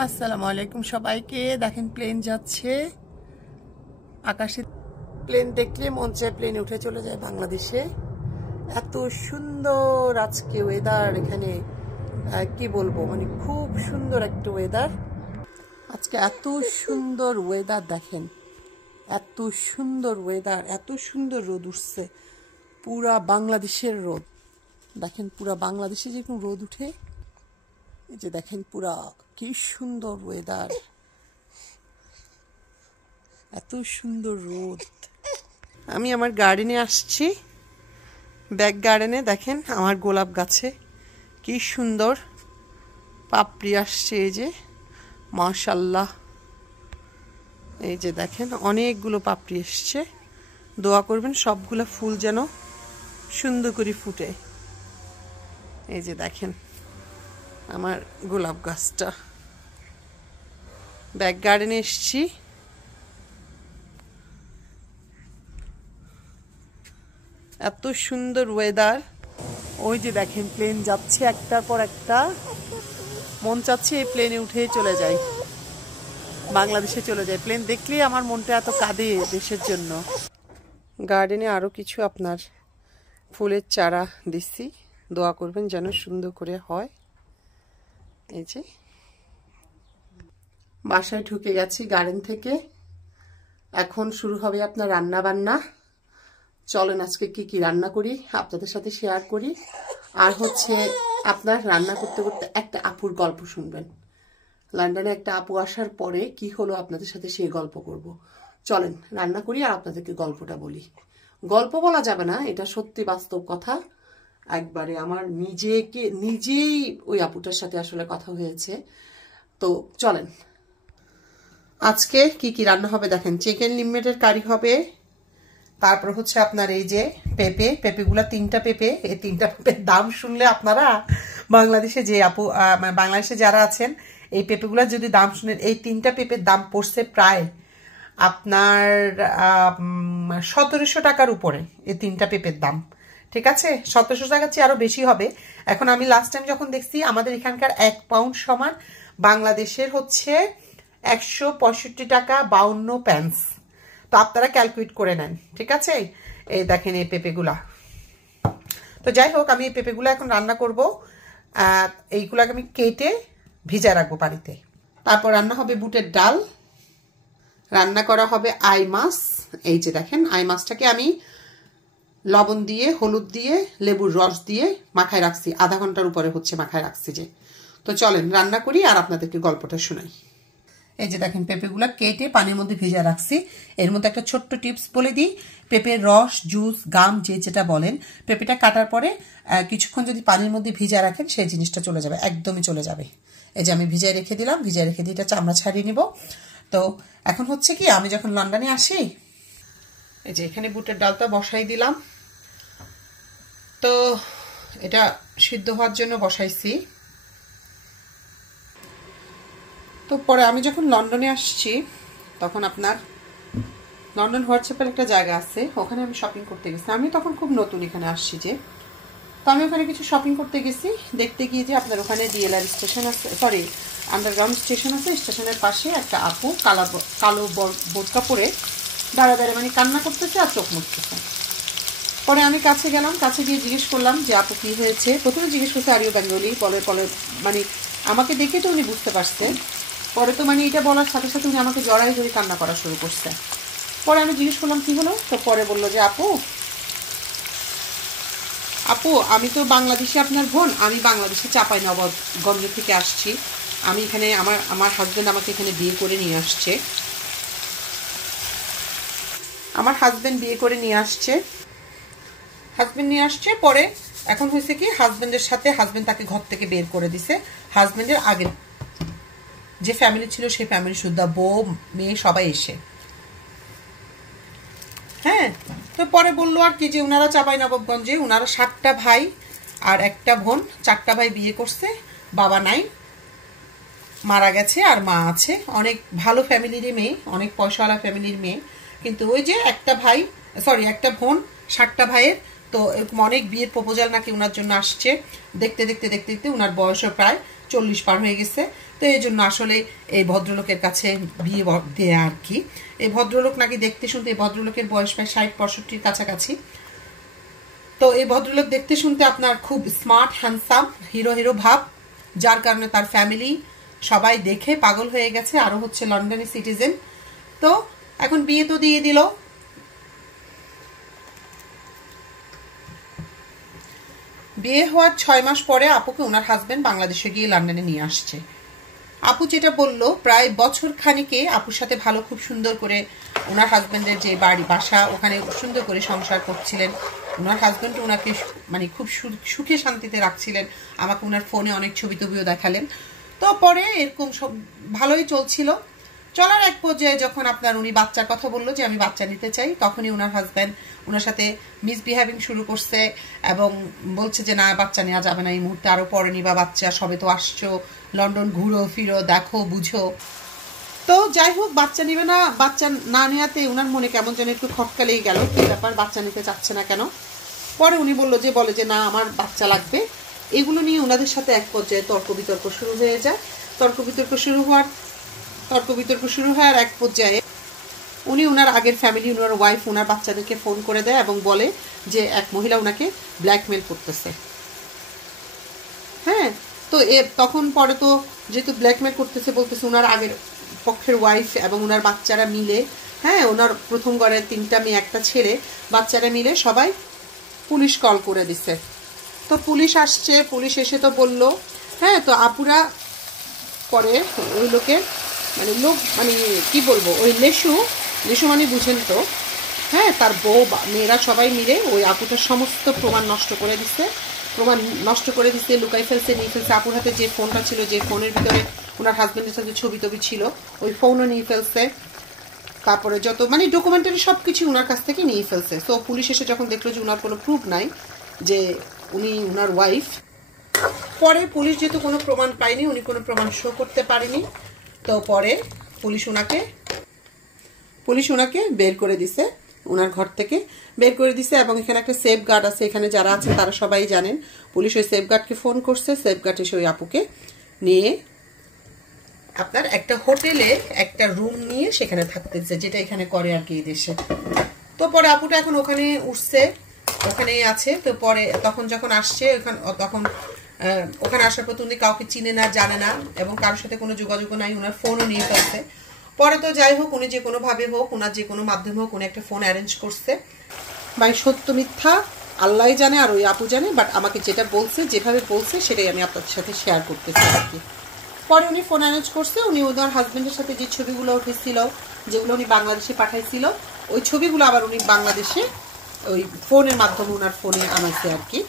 আসসালামু আলাইকুম সবাইকে। দেখেন প্লেন যাচ্ছে আকাশে। প্লেন দেখলে মন চায় প্লেনে উঠে চলে যায় বাংলাদেশে। এত সুন্দর আজকে ওয়েদার এখানে, কি বলবো, মানে খুব সুন্দর একটা ওয়েদার আজকে। এত সুন্দর ওয়েদার দেখেন, এত সুন্দর ওয়েদার, এত সুন্দর রোদ উঠছে, পুরা বাংলাদেশের রোদ। দেখেন পুরা বাংলাদেশে যেরকম রোদ উঠে, এই যে দেখেন পুরা কি সুন্দর ওয়েদার, এত সুন্দর রোদ। আমি আমার গার্ডেনে আসছি, ব্যাক গার্ডেনে। দেখেন আমার গোলাপ গাছে কি সুন্দর পাপড়ি আসছে, এই যে মাশাআল্লাহ। এই যে দেখেন অনেকগুলো পাপড়ি এসছে। দোয়া করবেন সবগুলো ফুল যেন সুন্দর করে ফুটে। এই যে দেখেন আমার গোলাপ গাছটা। ব্যাক গার্ডেনে এসছি, এত সুন্দর ওয়েদার। ওই যে দেখেন প্লেন যাচ্ছে একটার পর একটা, মন চাচ্ছে এই প্লেনে উঠে চলে যাই, বাংলাদেশে চলে যায়। প্লেন দেখলেই আমার মনটা এত কাঁদে দেশের জন্য। গার্ডেনে আরো কিছু আপনার ফুলের চারা দিচ্ছি, দোয়া করবেন যেন সুন্দর করে হয়। এই যে বাসায় ঢুকে গেছি গার্ডেন থেকে, এখন শুরু হবে আপনার রান্না বান্না। চলেন আজকে কি কি রান্না করি আপনাদের সাথে শেয়ার করি। আর হচ্ছে আপনার রান্না করতে করতে একটা আপুর গল্প শুনবেন। লন্ডনে একটা আপু আসার পরে কি হলো আপনাদের সাথে সেই গল্প করব। চলেন রান্না করি আর আপনাদেরকে গল্পটা বলি। গল্প বলা যাবে না, এটা সত্যি বাস্তব কথা। একবারে আমার নিজেই ওই আপুটার সাথে আসলে কথা হয়েছে। তো চলেন আজকে কি কি রান্না হবে দেখেন। চিকেন লিমেটের কারি হবে, তারপর হচ্ছে আপনার এই যে পেঁপেগুলা 3টা পেঁপে। এই 3টা পেঁপের দাম শুনলে আপনারা বাংলাদেশে যে আপু বাংলাদেশে যারা আছেন, এই পেঁপেগুলা যদি দাম শুনেন, এই 3টা পেঁপের দাম পড়ছে প্রায় আপনার 1700 টাকার উপরে। এই 3টা পেঁপের দাম, ঠিক আছে, 1700 টাকার চেয়ে আরো বেশি হবে। এখন আমি লাস্ট টাইম যখন দেখছি, আমাদের এখানকার 1 পাউন্ড সমান বাংলাদেশের হচ্ছে 165 টাকা 52 পেন্স। তো আপনারা ক্যালকুলেট করে নেন, ঠিক আছে। এই দেখেন এই পেঁপেগুলা। তো যাই হোক, আমি এই পেঁপেগুলো এখন রান্না করব। এইগুলাকে আমি কেটে ভিজা রাখবো পানিতে। তারপর রান্না হবে বুটের ডাল, রান্না করা হবে আই মাছ। এই যে দেখেন আই মাছটাকে আমি লবণ দিয়ে, হলুদ দিয়ে, লেবুর রস দিয়ে মাখায় রাখছি, আধা ঘন্টার উপরে হচ্ছে মাখায় রাখছি যে। তো চলেন রান্না করি আর আপনাদেরকে গল্পটা শোনাই। এই যে দেখেন পেঁপেগুলো কেটে পানির মধ্যে ভিজা রাখছি। এর মধ্যে একটা ছোট্ট টিপস বলে দিই, পেঁপের রস, জুস, গাম যে যেটা বলেন, পেঁপেটা কাটার পরে কিছুক্ষণ যদি পানির মধ্যে ভিজা রাখেন, সেই জিনিসটা চলে যাবে, একদমই চলে যাবে। এই যে আমি ভিজায় রেখে দিলাম, ভিজায় রেখে দিয়ে এটা চামড়া ছাড়িয়ে নিব। তো এখন হচ্ছে কি, আমি যখন লন্ডনে আসি, এই যে এখানে বুটের ডালটা বসাই দিলাম। তো এটা সিদ্ধ হওয়ার জন্য বসাইছি। তো পরে আমি যখন লন্ডনে আসছি, তখন আপনার লন্ডন হোয়াটসঅ্যাপের একটা জায়গা আছে, ওখানে আমি শপিং করতে গেছি। আমি তখন খুব নতুন এখানে আসছি যে। তো আমি ওখানে কিছু শপিং করতে গেছি, দেখতে গিয়ে যে আপনার ওখানে ডিএলআর স্টেশন আছে, সরি আন্ডারগ্রাউন্ড স্টেশন আছে। স্টেশনের পাশে একটা আপু কালো বোরকা পরে দাঁড়ায় মানে কান্না করতেছে আর চোখ মুছতেছে। পরে আমি কাছে গেলাম, কাছে গিয়ে জিজ্ঞেস করলাম যে আপু কি হয়েছে। প্রথমে জিজ্ঞেস করছে আর ইউ বেঙ্গলি, পরে মানে আমাকে দেখে তো উনি বুঝতে পারছে। পরে তো মানে এটা বলার সাথে সাথে উনি আমাকে জড়াই ধরে কান্না করা শুরু করছে। পরে আমি জিজ্ঞেস করলাম কি হলো। তো পরে বললো যে আপু আমি তো বাংলাদেশে আপনার বোন, আমি বাংলাদেশে চাঁপাইনবাবগঞ্জ থেকে আসছি। আমি এখানে আমার হাজব্যান্ড আমাকে এখানে বিয়ে করে নিয়ে আসছে। আমার হাজব্যান্ড বিয়ে করে নিয়ে আসছে, পরে এখন হয়েছে কি, হাজব্যান্ডের সাথে হাজব্যান্ড তাকে ঘর থেকে বের করে দিছে। হাজব্যান্ডের আগের যে ফ্যামিলি ছিল, সেই ফ্যামিলি শুদ্ধ বউ মেয়ে সবাই এসে, হ্যাঁ। তো পরে বললো আর কি যে ওনারা চাঁপাইনবাবগঞ্জে, ওনারা 7টা ভাই আর একটা বোন, 4টা ভাই বিয়ে করছে, বাবা নাই, মারা গেছে, আর মা আছে। অনেক ভালো ফ্যামিলির মেয়ে, অনেক পয়সাওয়ালা ফ্যামিলির মেয়ে। কিন্তু ওই যে একটা বোন 7টা ভাইয়ের। তো অনেক বিয়ের প্রপোজাল নাকি ওনার জন্য আসছে। দেখতে দেখতে দেখতে দেখতে ওনার বয়সও প্রায় 40 পার হয়ে গেছে। তো এই জন্য আসলে এই ভদ্রলোকের কাছে বিয়ে দেয়া আর কি। এই ভদ্রলোক নাকি দেখতে শুনতে, এই ভদ্রলোকের বয়স প্রায় 60-65 কাছাকাছি। তো এই ভদ্রলোক দেখতে শুনতে আপনার খুব স্মার্ট, হ্যান্ডসাম, হিরো হিরো ভাব, যার কারণে তার ফ্যামিলি সবাই দেখে পাগল হয়ে গেছে, আরও হচ্ছে লন্ডনের সিটিজেন। তো এখন বিয়ে তো দিয়ে দিল। বিয়ে হওয়ার 6 মাস পরে আপুকে ওনার হাজবেন্ড বাংলাদেশে গিয়ে লন্ডনে নিয়ে আসছে। আপু যেটা বললো, প্রায় বছর খানিকে আপুর সাথে ভালো, খুব সুন্দর করে ওনার হাজবেন্ডের যে বাড়ি বাসা ওখানে সুন্দর করে সংসার করছিলেন। ওনার হাজবেন্ড ওনাকে মানে খুব সুখে শান্তিতে রাখছিলেন। আমাকে ওনার ফোনে অনেক ছবি টবিও দেখালেন। তো পরে এরকম সব ভালোই চলছিল। চলার এক পর্যায়ে যখন আপনার উনি বাচ্চার কথা বললো যে আমি বাচ্চা নিতে চাই, তখনই ওনার হাজব্যান্ড ওনার সাথে মিসবিহেভিং শুরু করছে এবং বলছে যে না, বাচ্চা নেওয়া যাবে না এই মুহূর্তে, আরও পরে নিবা বাচ্চা, সবে তো আসছো, লন্ডন ঘুরো ফিরো, দেখো বুঝো। তো যাই হোক, বাচ্চা নিবে না, বাচ্চা না নেওয়াতে ওনার মনে কেমন যেন একটু খটকা লেগে গেল, কি ব্যাপার বাচ্চা নিতে চাচ্ছে না কেন। পরে উনি বলে যে না, আমার বাচ্চা লাগবে। এগুলো নিয়ে ওনাদের সাথে এক পর্যায়ে তর্ক বিতর্ক শুরু হয়ে যায়। তর্ক বিতর্ক শুরু হওয়ার এক পর্যায়ে উনি ওনার আগের ফ্যামিলি, ওনার ওয়াইফ, ওনার বাচ্চাদেরকে ফোন করে দেয় এবং বলে যে এক মহিলা ওনাকে ব্ল্যাকমেল করতেছে। হ্যাঁ, তো তখন পরে তো যেহেতু ব্ল্যাকমেল করতেছে, বলতেছে ওনার আগের পক্ষের ওয়াইফ এবং ওনার বাচ্চারা মিলে, হ্যাঁ, ওনার প্রথম ঘরের 3টা মেয়ে 1টা ছেলে, বাচ্চারা মিলে সবাই পুলিশ কল করে দিছে। তো পুলিশ আসছে, পুলিশ এসে তো বলল, হ্যাঁ, তো আপুরা পরে ওই লোকের মানে লোক মানে কি বলবো, ওই লেসু মানে বুঝেন তো, হ্যাঁ, তার বউ মেয়েরা সবাই মিলে ওই আপুটার সমস্ত প্রমাণ নষ্ট করে দিচ্ছে, লুকাই ফেলছে, নিয়ে ফেলছে। আপুর হাতে যে ফোনটা ছিল, যে ফোনের ভিতরে ওনার হাজবেন্ডের সাথে ছবি টবি ছিল, ওই ফোনও নিয়ে ফেলছে। তারপরে যত মানে ডকুমেন্টারি সব কিছু ওনার কাছ থেকে নিয়ে ফেলছে। তো পুলিশ এসে যখন দেখলো যে ওনার কোনো প্রুফ নাই যে উনি ওনার ওয়াইফ, পরে পুলিশ যেহেতু কোনো প্রমাণ পায়নি, উনি কোনো প্রমাণ শো করতে পারেনি, তো পরে পুলিশ ওনাকে বের করে দিছে, ওনার ঘর থেকে বের করে দিছে। এবং এখানে একটা সেফ গার্ড আছে, এখানে যারা আছেন তারা সবাই জানেন। পুলিশ ওই সেফ গার্ডকে ফোন করছে, সেফ গার্ড এসে ওই আপুকে নিয়ে আপনার একটা হোটেলে একটা রুম নিয়ে সেখানে থাকতেছে, যেটা এখানে করে আর কি এই দেশে। তো পরে আপুটা এখন ওখানে উঠছে, ওখানেই আছে। তো পরে তখন যখন আসছে তখন ওখানে আসার পর উনি কাউকে চিনে না, জানে না এবং কারোর সাথে কোনো যোগাযোগ নাই, ওনার ফোনও নিয়ে ফেলছে। পরে তো যাই হোক, উনি যে কোনোভাবে হোক, ওনার যে কোনো মাধ্যমে হোক, উনি একটা ফোন অ্যারেঞ্জ করছে। ভাই সত্য মিথ্যা আল্লাহ জানে আর ওই আপু জানে, বাট আমাকে যেটা বলছে, যেভাবে বলছে সেটাই আমি আপনাদের সাথে শেয়ার করতেছি আর কি। পরে উনি ফোন অ্যারেঞ্জ করছে, উনি ওনার হাজবেন্ডের সাথে যে ছবিগুলো উঠেছিল, যেগুলো উনি বাংলাদেশে পাঠাইছিল, ওই ছবিগুলো আবার উনি বাংলাদেশে ওই ফোনের মাধ্যমে ওনার ফোনে আনাইছে আর কি,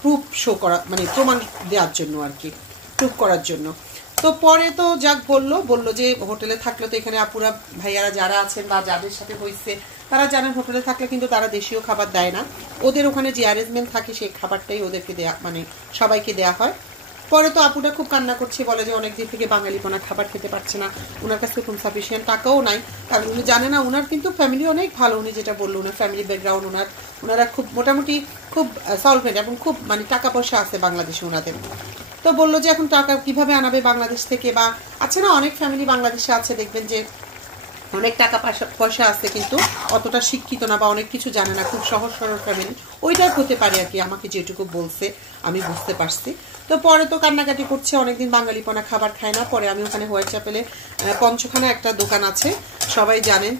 প্রুফ শো করা মানে প্রমাণ দেওয়ার জন্য আর কি, প্রুফ করার জন্য। তো পরে তো যাক বললো যে হোটেলে থাকলে তো এখানে আপুরা ভাইয়ারা যারা আছেন বা যাদের সাথে হয়েছে তারা জানেন, হোটেলে থাকলে কিন্তু তারা দেশীয় খাবার দেয় না, ওদের ওখানে যে অ্যারেঞ্জমেন্ট থাকে সেই খাবারটাই ওদেরকে দেয়া মানে সবাইকে দেয়া হয়। পরে তো আপুটা খুব কান্না করছে, বলে যে অনেকদিন থেকে বাঙালিপনা খাবার খেতে পারছে না, ওনার কাছে কোনো সাফিসিয়েন্ট টাকাও নাই, কারণ উনি জানে না, ওনার কিন্তু ফ্যামিলি অনেক ভালো, উনি যেটা বললো ওনার ফ্যামিলি ব্যাকগ্রাউন্ড, ওনারা খুব মোটামুটি খুব সলভেন্ট এবং খুব মানে টাকা পয়সা আছে বাংলাদেশে ওনাদের। তো বললো যে এখন টাকা কিভাবে আনাবে বাংলাদেশ থেকে, বা আছে না অনেক ফ্যামিলি বাংলাদেশে আছে দেখবেন যে অনেক টাকা পয়সা আছে কিন্তু অতটা শিক্ষিত না বা অনেক কিছু জানে না, খুব সহজ সরল ফ্যামিলি, ওইটাই হতে পারে আর কি, আমাকে যেটুকু বলছে আমি বুঝতে পারছি। তো পরে তো কান্নাকাটি করছে, অনেকদিন বাঙালিপনা খাবার খায় না। পরে আমি ওখানে হোয়াইট চ্যাপেলে পঞ্চখানা একটা দোকান আছে, সবাই জানেন,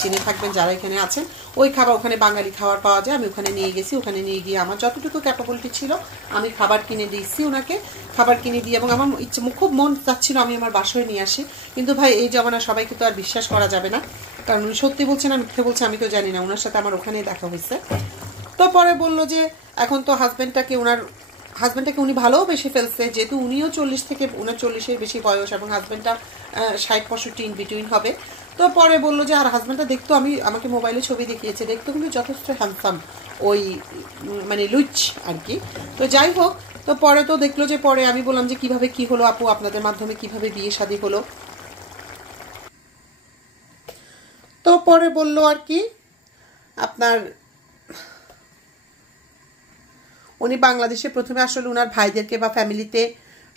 চিনে থাকবেন যারা এখানে আছেন, ওই খাবার ওখানে বাঙালি খাবার পাওয়া যায়। আমি ওখানে নিয়ে গেছি, ওখানে নিয়ে গিয়ে আমার যতটুকু ক্যাপাবিলিটি ছিল আমি খাবার কিনে দিয়েছি ওনাকে, খাবার কিনে দিয়ে, এবং আমার ইচ্ছে খুব মন চাচ্ছিল আমি আমার বাসায় নিয়ে আসি, কিন্তু ভাই এই জমানা সবাইকে তো আর বিশ্বাস করা যাবে না, কারণ উনি সত্যি বলছে না মিথ্যে বলছে আমি তো জানি না। ওনার সাথে আমার ওখানেই দেখা হয়েছে। তো পরে বললো যে এখন তো হাজবেন্ডটাকে উনি ভালোও বেশি ফেলছে, যেহেতু উনিও 40 থেকে 39-এর বেশি বয়স এবং হাজবেন্ডটা 60-65 ইন বিটুইন হবে। তো পরে বললো যে আর হাজবেন্ডটা দেখতো, আমাকে মোবাইলে ছবি দেখিয়েছে, দেখতো কিন্তু যথেষ্ট হ্যান্ডসাম, ওই মানে লুচ আর কি। তো যাই হোক, তো পরে তো দেখলো যে, পরে আমি বললাম যে কিভাবে কি হলো আপু, আপনাদের মাধ্যমে কিভাবে বিয়ে শাদী হলো। তো পরে বললো আর কি আপনার উনি বাংলাদেশে প্রথমে আসলে ওনার ভাইদেরকে বা ফ্যামিলিতে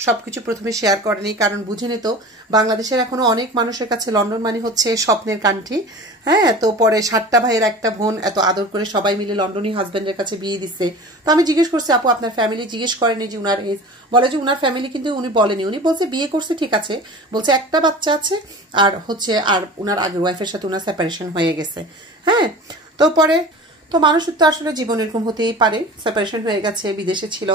সবকিছু প্রথমে শেয়ার করেনি, কারণ বুঝেনি তো বাংলাদেশের এখনো অনেক মানুষের কাছে লন্ডন মানে হচ্ছে স্বপ্নের কান্ট্রি। হ্যাঁ, তো পরে 7টা ভাইয়ের একটা বোন এত আদর করে সবাই মিলে লন্ডনই হাজব্যান্ডের কাছে বিয়ে দিচ্ছে। তো আমি জিজ্ঞেস করছি, আপু আপনার ফ্যামিলি জিজ্ঞেস করেনি যে উনার এজ? বলে যে উনার ফ্যামিলি, কিন্তু উনি বলেনি, উনি বলছে বিয়ে করছে ঠিক আছে, বলছে একটা বাচ্চা আছে আর হচ্ছে আর উনার আগের ওয়াইফের সাথে উনার সেপারেশন হয়ে গেছে। হ্যাঁ, তো পরে তো মানুষের তো আসলে জীবন এরকম হতেই পারে, সেপারেশন হয়ে গেছে, বিদেশে ছিল,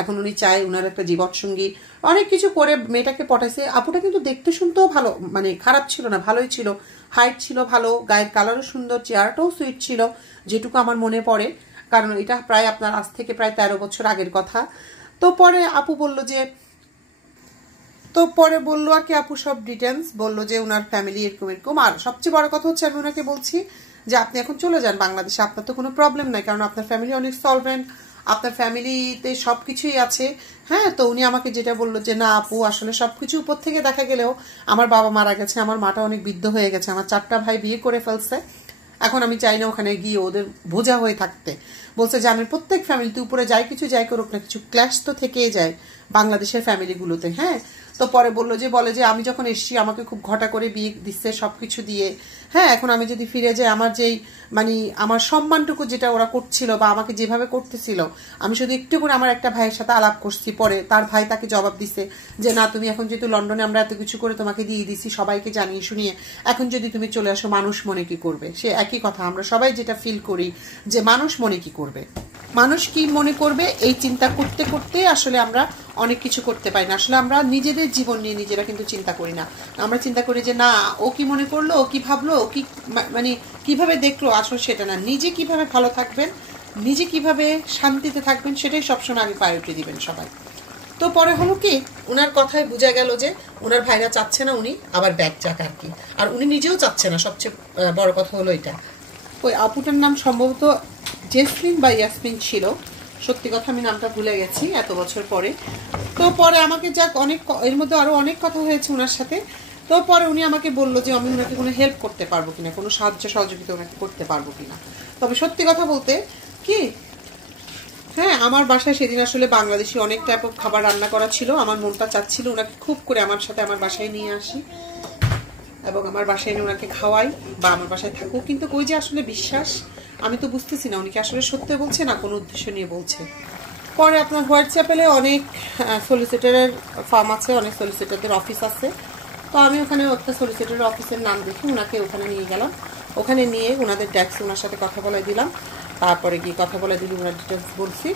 এখন উনি চায় উনার একটা জীবনসঙ্গী, অনেক কিছু করে মেয়েটাকে পটাইছে। আপুটা কিন্তু দেখতে শুনতেও ভালো, মানে খারাপ ছিল না, ভালোই ছিল, হাইট ছিল ভালো, গায়ের কালারও সুন্দর, চেয়ারটাও সুইট ছিল যেটুকু আমার মনে পড়ে, কারণ এটা প্রায় আপনার আজ থেকে প্রায় 13 বছর আগের কথা। তো পরে আপু বলল যে আর কি আপু সব ডিটেলস বললো যে উনার ফ্যামিলি এরকম এরকম। আর সবচেয়ে বড় কথা হচ্ছে আমি ওনাকে বলছি যে আপনি এখন চলে যান বাংলাদেশে, আপনার তো কোনো প্রবলেম নাই, কারণ আপনার ফ্যামিলি অনেক সলভেন্ট, আপনার ফ্যামিলিতে সব কিছুই আছে। হ্যাঁ, তো উনি আমাকে যেটা বললো যে না আপু আসলে সবকিছু উপর থেকে দেখা গেলেও আমার বাবা মারা গেছে, আমার মাটা অনেক বৃদ্ধ হয়ে গেছে, আমার 4টা ভাই বিয়ে করে ফেলছে, এখন আমি চাই না ওখানে গিয়ে ওদের বোঝা হয়ে থাকতে। বলছে জানেন প্রত্যেক ফ্যামিলিতে উপরে যাই কিছু যাই করুক না, কিছু ক্ল্যাশ তো থেকেই যায় বাংলাদেশের ফ্যামিলিগুলোতে। হ্যাঁ, তো পরে বলে যে আমি যখন এসছি আমাকে খুব ঘটা করে বিয়ে দিচ্ছে সবকিছু দিয়ে। হ্যাঁ, এখন আমি যদি ফিরে যাই আমার যেই মানে আমার সম্মানটুকু যেটা ওরা করছিল বা আমাকে যেভাবে করতেছিল, আমি শুধু একটু করে আমার একটা ভাইয়ের সাথে আলাপ করছি, পরে তার ভাই তাকে জবাব দিছে যে না তুমি এখন যেহেতু লন্ডনে আমরা এত কিছু করে তোমাকে দিয়ে দিছি সবাইকে জানিয়ে শুনিয়ে, এখন যদি তুমি চলে আসো মানুষ মনে কি করবে? সে একই কথা, আমরা সবাই যেটা ফিল করি যে মানুষ মনে কি করবে, মানুষ কি মনে করবে, এই চিন্তা করতে করতে আসলে আমরা অনেক কিছু করতে পারি না। আসলে আমরা নিজেদের জীবন নিয়ে নিজেরা কিন্তু চিন্তা করি না, আমরা চিন্তা করি যে না ও কি মনে করলো, ও কি ভাবলো, ও কি মানে কিভাবে দেখলো, আসলে সেটা না, নিজে কিভাবে ভালো থাকবেন, নিজে কিভাবে শান্তিতে থাকবেন সেটাই সবসময় আগে প্রায়োরিটি দিবেন সবাই। তো পরে হলো কি ওনার কথায় বোঝা গেল যে ওনার ভাইরা চাচ্ছে না উনি আবার ব্যাক যাক আর কি, আর উনি নিজেও চাচ্ছে না, সবচেয়ে বড় কথা হলো এটা। ওই আপুটার নাম সম্ভবত জেসমিন বা ইয়াসমিন ছিল, সত্যি কথা আমি নামটা ভুলে গেছি এত বছর পরে। তো পরে আমাকে যাক অনেক এর মধ্যে আরো অনেক কথা হয়েছে ওনার সাথে। তো পরে উনি আমাকে বললো যে আমি ওনাকে কোনো হেল্প করতে পারবো কিনা, কোনো সাহায্য সহযোগিতা ওনাকে করতে পারবো কিনা। তবে সত্যি কথা বলতে কি, হ্যাঁ আমার বাসায় সেদিন আসলে বাংলাদেশি অনেক টাইপ অফ খাবার রান্না করা ছিল, আমার মনটা চাচ্ছিল ওনাকে খুব করে আমার সাথে আমার বাসায় নিয়ে আসি এবং আমার বাসায় এনে ওনাকে খাওয়াই বা আমার বাসায় থাকুক, কিন্তু ওই যে আসলে বিশ্বাস, আমি তো বুঝতেছি না উনি কি আসলে সত্যি বলছে না কোনো উদ্দেশ্য নিয়ে বলছে। পরে আপনার হোয়াটসঅ্যাপে অনেক সলিসিটারের ফার্ম আছে, অনেক সলিসিটারদের অফিস আছে, তো আমি ওখানে একটা সলিসিটারের অফিসের নাম দেখি ওনাকে ওখানে নিয়ে গেলাম, ওখানে নিয়ে ওনাদের ডেস্কে ওনার সাথে কথা বলে দিলাম, তারপরে গিয়ে কথা বলে দিলি ওনার ডিটেলস বলছি।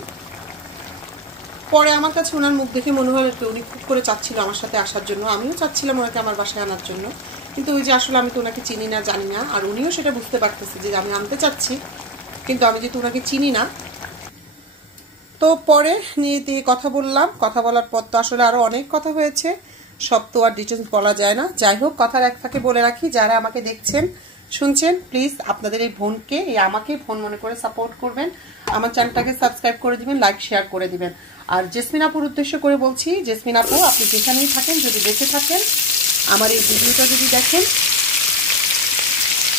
পরে আমার কাছে ওনার মুখ দেখে মনে হলো কি উনি খুব করে চাচ্ছিল আমার সাথে আসার জন্য, আমিও চাচ্ছিলাম ওনাকে আমার বাসায় আনার জন্য, কিন্তু ওই যে আসলে আমি তো ওনাকে চিনি না জানি না, আর উনিও সেটা বুঝতে পারতেছে যে আমি আনতে চাচ্ছি কিন্তু আমি যেহেতু ওনাকে চিনি না। তো পরে নিয়ে দিয়ে কথা বললাম, কথা বলার পর তো আসলে আরো অনেক কথা হয়েছে, সব তো আর ডিটেলস বলা যায় না। যাই হোক, কথার এক ফাঁকে বলে রাখি যারা আমাকে দেখছেন শুনছেন প্লিজ আপনাদের এই বোনকে এই আমাকে ফোন মনে করে সাপোর্ট করবেন, আমার চ্যানেলটাকে সাবস্ক্রাইব করে দিবেন, লাইক শেয়ার করে দিবেন। আর জেসমিন আপুর উদ্দেশ্য করে বলছি, জেসমিন আপু আপনি যেখানেই থাকেন যদি দেখে থাকেন আমার এই ভিডিওটা যদি দেখেন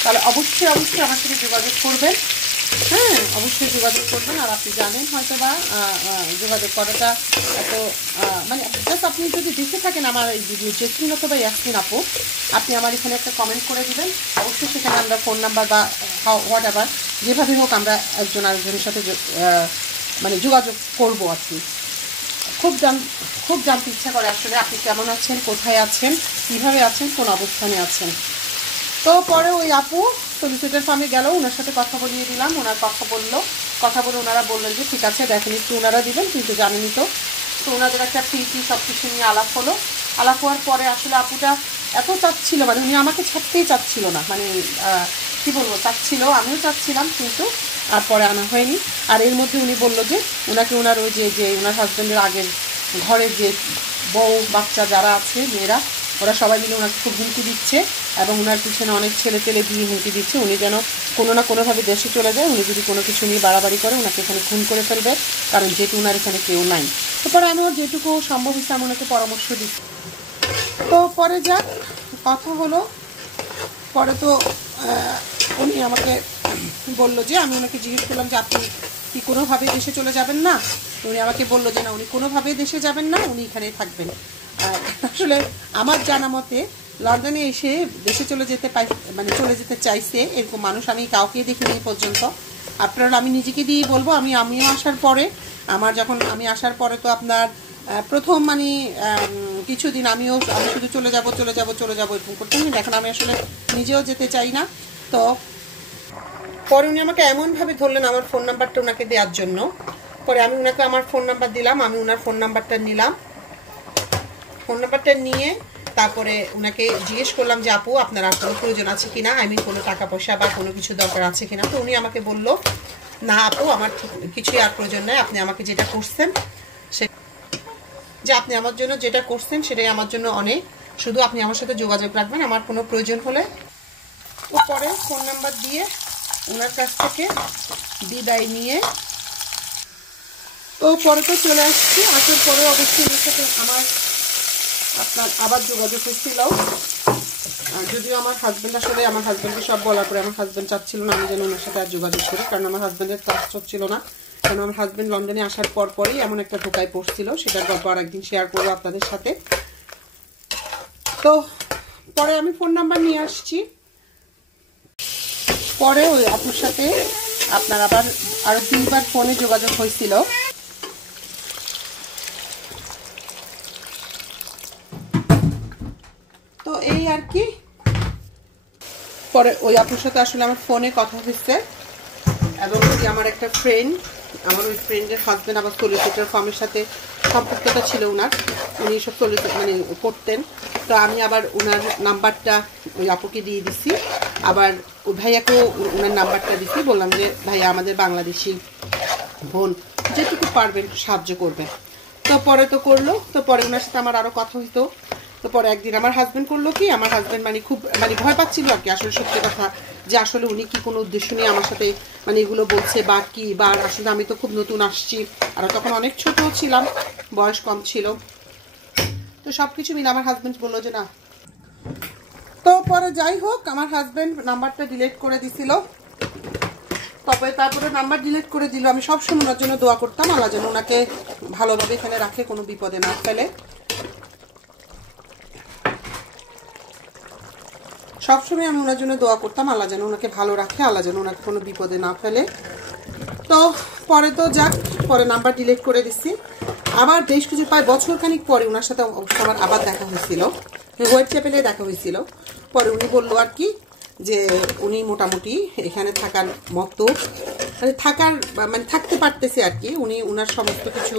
তাহলে অবশ্যই অবশ্যই আমার সাথে যোগাযোগ করবেন। হ্যাঁ অবশ্যই যোগাযোগ করবেন। আর আপনি জানেন হয়তো বা যোগাযোগ করাটা এত মানে জাস্ট আপনি যদি দেখে থাকেন আমার এই ভিডিও জেসমিন অথবা ইয়াসমিন আপু, আপনি আমার এখানে একটা কমেন্ট করে দিবেন, অবশ্যই সেখানে আমরা ফোন নাম্বার বা হোয়াট এভার যেভাবে হোক আমরা একজন আরেকজনের সাথে মানে যোগাযোগ করবো আর কি। খুব জানতে ইচ্ছা করে আসলে আপনি কেমন আছেন, কোথায় আছেন, কীভাবে আছেন, কোন অবস্থানে আছেন। তো পরে ওই আপু সলিসিটার ফার্মে গেল, ওনার সাথে কথা বলিয়ে দিলাম, ওনার কথা বলে ওনারা বললেন যে ঠিক আছে দেখেন একটু ওনারা দিবেন কিন্তু জানেনই তো, তো ওনাদের একটা ফ্রি সব কিছু নিয়ে আলাপ হলো। আলাপ হওয়ার পরে আসলে আপুটা এত চাচ্ছিল, মানে উনি আমাকে ছাড়তেই চাচ্ছিল না, মানে কি বলবো চাচ্ছিল, আমিও চাচ্ছিলাম কিন্তু আর পরে আনা হয়নি। আর এর মধ্যে উনি বললো যে ওনাকে ওনার ওই যে ওনার হাজব্যান্ডের আগের ঘরের যে বউ বাচ্চা যারা আছে মেয়েরা ওরা সবাই মিলে ওনাকে খুব হুমকি দিচ্ছে এবং ওনার পিছনে অনেক ছেলে দিয়ে হুমকি দিচ্ছে উনি যেন কোনো না কোনোভাবে দেশে চলে যায়, উনি যদি কোনো কিছু নিয়ে বাড়াবাড়ি করে ওনাকে এখানে খুন করে ফেলবে, কারণ যেহেতু ওনার এখানে কেউ নাই। তারপরে আমি ওর যেটুকু সম্ভব হচ্ছে আমি ওনাকে পরামর্শ দিচ্ছি। তো পরে যা কথা হলো, পরে তো উনি আমাকে বললো যে আমি ওনাকে জিজ্ঞেস করলাম যে আপনি কি কোনোভাবে দেশে চলে যাবেন না, উনি আমাকে বললো যে না, উনি কোনোভাবেই দেশে যাবেন না, উনি এখানেই থাকবেন। আর আসলে আমার জানা মতে লন্ডনে এসে দেশে চলে যেতে চাইছে এরকম মানুষ আমি কাউকে দেখিনি এই পর্যন্ত। আপনারা, আমি নিজেকে দিয়েই বলবো, আমিও আসার পরে, আমি আসার পরে তো আপনার প্রথম কিছুদিন আমি শুধু চলে যাব এরকম করতাম, কিন্তু এখন আমি আসলে নিজেও যেতে চাই না। তো পরে উনি আমাকে এমনভাবে ধরলেন আমার ফোন নাম্বারটা ওনাকে দেওয়ার জন্য। পরে আমি ওনাকে আমার ফোন নাম্বার দিলাম, আমি ওনার ফোন নাম্বারটা নিলাম। ফোন নাম্বারটা নিয়ে তারপরে ওনাকে জিজ্ঞেস করলাম যে আপু আপনার আর কোনো প্রয়োজন আছে কিনা, কোনো টাকা পয়সা বা কোনো কিছু দরকার আছে কিনা। তো উনি আমাকে বলল না আপু, আমার কিছুই আর প্রয়োজন নেই, আপনি আমাকে যেটা করছেন আপনি আমার জন্য যেটা করছেন সেটাই আমার জন্য অনেক, শুধু আপনি আমার সাথে যোগাযোগ রাখবেন আমার কোনো প্রয়োজন হলে। ও পরে ফোন নাম্বার দিয়ে ওনার কাছ থেকে বিদায় নিয়ে তো পরে তো চলে আসছি। আসার পরে অবশ্যই ওর সাথে আমার আবার যোগাযোগ হয়েছিল। যদিও আমার হাজব্যান্ডকে সব বলার পরে আমার হাজব্যান্ড চাচ্ছিল না আমি যেন ওনার সাথে আর যোগাযোগ করি, কারণ আমার হাজব্যান্ডের ট্রাস্ট হচ্ছিল না। কারণ আমার হাজব্যান্ড লন্ডনে আসার পরেই এমন একটা ধোকায় পড়ছিল, সেটার গল্প আর একদিন শেয়ার করবো আপনাদের সাথে। তো পরে আমি ফোন নাম্বার নিয়ে আসছি। পরে ওই আপুর সাথে আপনার আবার আরো 3বার ফোনে যোগাযোগ হয়েছিল। তো এই আর কি, পরে ওই আপুর সাথে আসলে আমার ফোনে কথা হয়েছে। এবং আমার একটা ফ্রেন্ড, আমার ওই ফ্রেন্ডের হাজব্যান্ড আবার সলিসিটর ফার্মের সাথে সম্পর্কটা ছিল ওনার, উনি সব করতেন। তো আমি আবার ওনার নাম্বারটা ওই আপুকে দিয়ে দিছি, আবার ওই ভাইয়াকেও ওনার নাম্বারটা দিছি, বললাম যে ভাইয়া আমাদের বাংলাদেশি বোন যেটুকু পারবেন সাহায্য করবেন। তো পরে তো করলো। তো পরে ওনার সাথে আমার আরো কথা হইতো। তো পরে একদিন আমার হাজব্যান্ড করলো কি, আমার হাজব্যান্ড খুব ভয় পাচ্ছিল আর কি, আসলে সত্যি কথা যে আসলে উনি কি কোনো উদ্দেশ্য নিয়ে আমার সাথে এগুলো বলছে বা কি, বা আসলে আমি তো খুব নতুন আসছি, আর তখন অনেক ছোট ছিলাম, বয়স কম ছিল। তো সবকিছু মিলে আমার হাজব্যান্ড বললো যে না। তো পরে যাই হোক, আমার হাজব্যান্ড নাম্বারটা ডিলিট করে দিছিল। তারপরে নাম্বার ডিলিট করে দিল। আমি সবসময় ওনার জন্য দোয়া করতাম, আল্লাহ যেন ওনাকে ভালোভাবে এখানে রাখে, কোনো বিপদে না ফেলে। সবসময় আমি ওনার জন্য দোয়া করতাম, আল্লাহ যেন ওনাকে ভালো রাখে, আল্লাহ যেন ওনাকে কোনো বিপদে না ফেলে। তো পরে তো যাক, পরে নাম্বার ডিলিট করে দিচ্ছি। আবার বেশ কিছু প্রায় বছরখানিক পরে ওনার সাথে আমার আবার দেখা হয়েছিল, হোয়াইট চ্যাপেলে দেখা হয়েছিল। পরে উনি বললো আর কি যে উনি মোটামুটি এখানে থাকার মতো থাকতে পারতেছে আর কি। উনি ওনার সমস্ত কিছু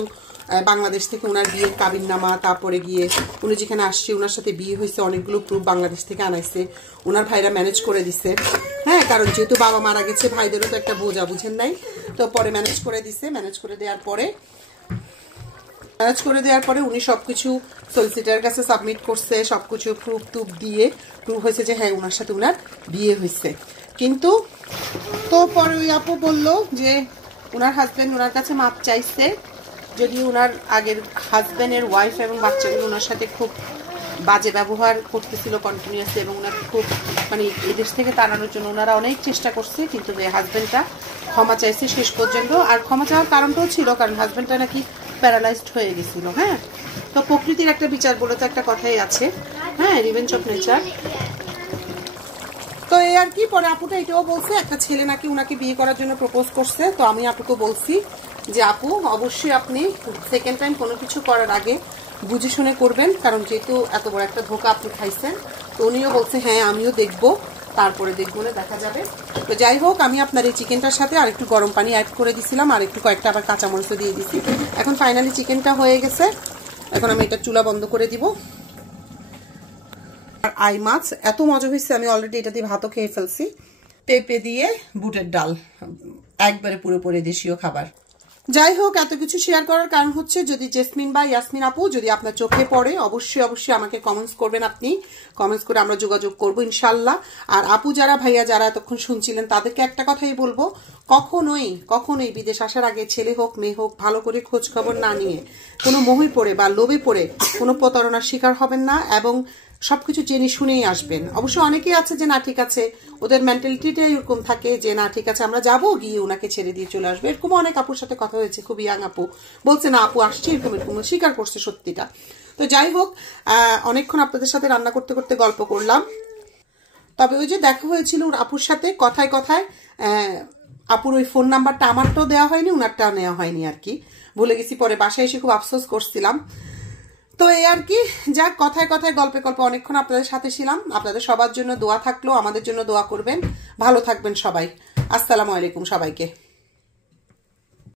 বাংলাদেশ থেকে ওনার বিয়ের কাবিননামা, তারপরে গিয়ে উনি যেখানে আসছে ওনার সাথে বিয়ে হয়েছে অনেকগুলো প্রুফ বাংলাদেশ থেকে আনাইছে, ওনার ভাইরা ম্যানেজ করে দিছে। হ্যাঁ, কারণ যেহেতু বাবা মারা গেছে, ভাইদেরও তো একটা বোঝা, বুঝেন নাই? তো পরে ম্যানেজ করে দিছে। ম্যানেজ করে দেওয়ার পরে উনি সবকিছু সলিসিটারের কাছে সাবমিট করছে, সবকিছু প্রুফ দিয়ে প্রুফ হয়েছে যে হ্যাঁ ওনার সাথে ওনার বিয়ে হয়েছে। কিন্তু তো পরে ওই আপু বললো যে ওনার হাজব্যান্ড ওনার কাছে মাপ চাইছে, যদি ওনার আগের হাজব্যান্ডের ওয়াইফ এবং বাচ্চাগুলো ওনার সাথে খুব বাজে ব্যবহার করতেছিল কন্টিনিউয়াসলি, এবং ওনার খুব এই দেশ থেকে তাড়ানোর জন্য ওনারা অনেক চেষ্টা করছে, কিন্তু হাজব্যান্ডটা ক্ষমা চাইছে শেষ পর্যন্ত। আর ক্ষমা চাওয়ার কারণটাও ছিল, কারণ হাজব্যান্ডটা নাকি প্যারালাইজড হয়ে গেছিল। হ্যাঁ, তো প্রকৃতির একটা বিচার বলে তো একটা কথাই আছে, হ্যাঁ, রিভেঞ্জ অফ নেচার। তো এই আর কি। পরে আপুটা এটাও বলছে একটা ছেলে নাকি ওনাকে বিয়ে করার জন্য প্রপোজ করছে। তো আমি আপুকে বলছি যে আপু অবশ্যই আপনি সেকেন্ড টাইম কোনো কিছু করার আগে বুঝে শুনে করবেন, কারণ যেহেতু এত বড় একটা ধোকা আপনি খাইছেন। তো উনিও বলছে হ্যাঁ আমিও দেখবো, তারপরে দেখবো না দেখা যাবে। তো যাই হোক, আমি আপনার এই চিকেনটার সাথে আর একটু গরম পানি অ্যাড করে দিছিলাম, আর একটু কয়েকটা আবার কাঁচামরিচও দিয়ে দিছি। এখন ফাইনালি চিকেনটা হয়ে গেছে। এখন আমি এটা চুলা বন্ধ করে দিব। আর আই মাছ এত মজা হয়েছে, আমি অলরেডি এটা দিয়ে ভাতও খেয়ে ফেলছি। পেঁপে দিয়ে বুটের ডাল, একবারে পুরোপুরি দেশীয় খাবার। যাই হোক, এত কিছু শেয়ার করার কারণ হচ্ছে, যদি জেসমিন বা ইয়াসমিন আপু যদি আপনার চোখে পড়ে অবশ্যই আমাকে কমেন্টস করবেন। আপনি কমেন্টস করে আমরা যোগাযোগ করবো ইনশাল্লাহ। আর আপু যারা, ভাইয়া যারা এতক্ষণ শুনছিলেন, তাদেরকে একটা কথাই বলবো, কখনোই বিদেশ আসার আগে ছেলে হোক মেয়ে হোক ভালো করে খোঁজ খবর না নিয়ে কোনো মোহে পড়ে বা লোভে পড়ে কোনো প্রতারণার শিকার হবেন না। এবং সবকিছু জেনে শুনেই আসবেন। অবশ্য অনেকেই আছে যে না ঠিক আছে, ওদের মেন্টালিটিটাই এরকম থাকে যে না ঠিক আছে আমরা যাবো, গিয়ে ওনাকে ছেড়ে দিয়ে চলে আসবে। এরকম অনেক আপুর সাথে কথা হয়েছে, খুব ইয়াং আপু বলছে না আপু আসছে এরকম এরকম, স্বীকার করছে সত্যিটা। তো যাই হোক, অনেকক্ষণ আপনাদের সাথে রান্না করতে করতে গল্প করলাম। তবে ওই যে দেখা হয়েছিল আপুর সাথে, কথায় কথায় আপুর ওই ফোন নাম্বারটা আমারটাও দেওয়া হয়নি, ওনারটাও নেওয়া হয়নি আর কি, ভুলে গেছি। পরে বাসায় এসে খুব আফসোস করছিলাম। তো এই আর কি, যাক কথায় কথায় গল্পে গল্পে অনেকক্ষণ আপনাদের সাথে ছিলাম। আপনাদের সবার জন্য দোয়া থাকলো, আমাদের জন্য দোয়া করবেন। ভালো থাকবেন সবাই। আসসালামু আলাইকুম সবাইকে।